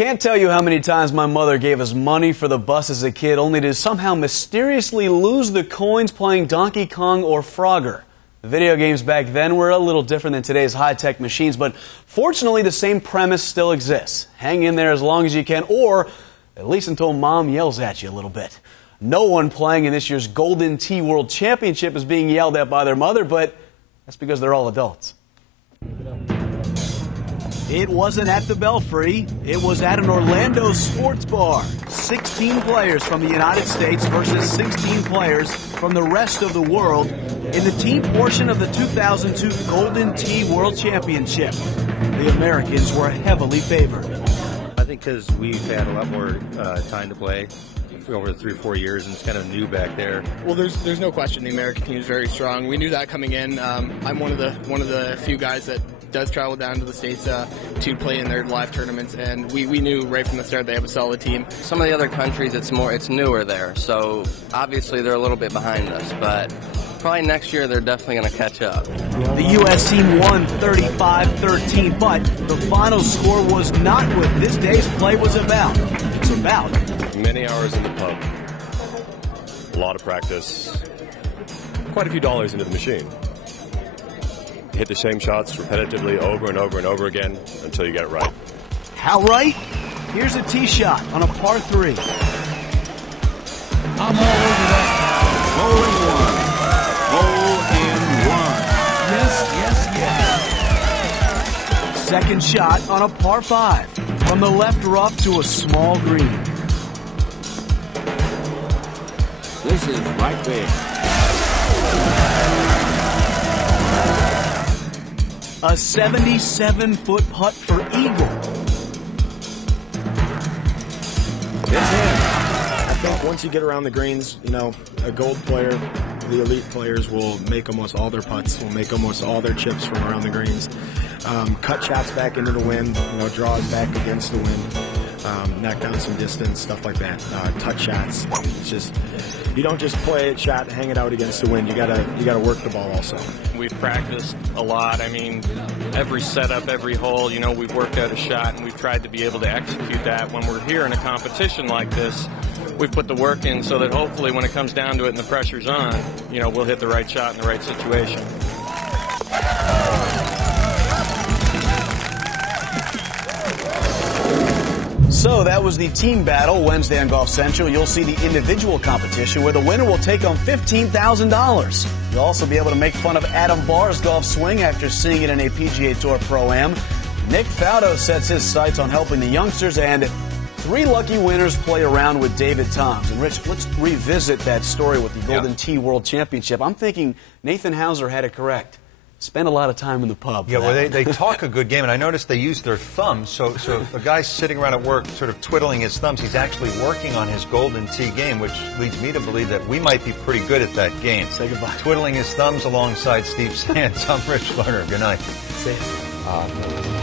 Can't tell you how many times my mother gave us money for the bus as a kid, only to somehow mysteriously lose the coins playing Donkey Kong or Frogger. The video games back then were a little different than today's high-tech machines, but fortunately the same premise still exists. Hang in there as long as you can, or at least until Mom yells at you a little bit. No one playing in this year's Golden Tee World Championship is being yelled at by their mother, but that's because they're all adults. It wasn't at the Belfry. It was at an Orlando sports bar. 16 players from the United States versus 16 players from the rest of the world in the team portion of the 2002 Golden Tee World Championship. The Americans were heavily favored. I think because we've had a lot more time to play over the 3 or 4 years, and it's kind of new back there. Well, there's no question the American team is very strong. We knew that coming in. I'm one of the few guys that does travel down to the States to play in their live tournaments, and we knew right from the start they have a solid team. Some of the other countries, it's newer there, so obviously they're a little bit behind us, but probably next year they're definitely going to catch up. The U.S. team won 35-13, but the final score was not what this day's play was about. It's about many hours in the pub, a lot of practice, quite a few dollars into the machine. Hit the same shots repetitively over and over and over again until you get it right. How right? Here's a tee shot on a par 3. I'm all over that. Hole in one. Yes. Second shot on a par 5. From the left rough to a small green. This is right there. A 77-foot putt for eagle. It's in. I think once you get around the greens, you know, a gold player, the elite players will make almost all their putts, will make almost all their chips from around the greens. Cut shots back into the wind, you know, draws back against the wind, knock down some distance, stuff like that. Touch shots. It's just, you don't just play it, shot, hang it out against the wind. You gotta work the ball also. We've practiced a lot. I mean, every setup, every hole, you know, we've worked out a shot, and we've tried to be able to execute that. When we're here in a competition like this, we've put the work in so that hopefully when it comes down to it and the pressure's on, you know, we'll hit the right shot in the right situation. So that was the team battle Wednesday on Golf Central. You'll see the individual competition where the winner will take home $15,000. You'll also be able to make fun of Adam Barr's golf swing after seeing it in a PGA Tour Pro-Am. Nick Faldo sets his sights on helping the youngsters, and 3 lucky winners play around with David Toms. And Rich, let's revisit that story with the Golden Tee World Championship. I'm thinking Nathan Hauser had it correct. Spend a lot of time in the pub. Yeah, well, they talk a good game, and I noticed they use their thumbs. So if a guy's sitting around at work sort of twiddling his thumbs, he's actually working on his Golden Tee game, which leads me to believe that we might be pretty good at that game. Say goodbye. Twiddling his thumbs alongside Steve Sands. I'm Rich Lerner. Good night. See ya.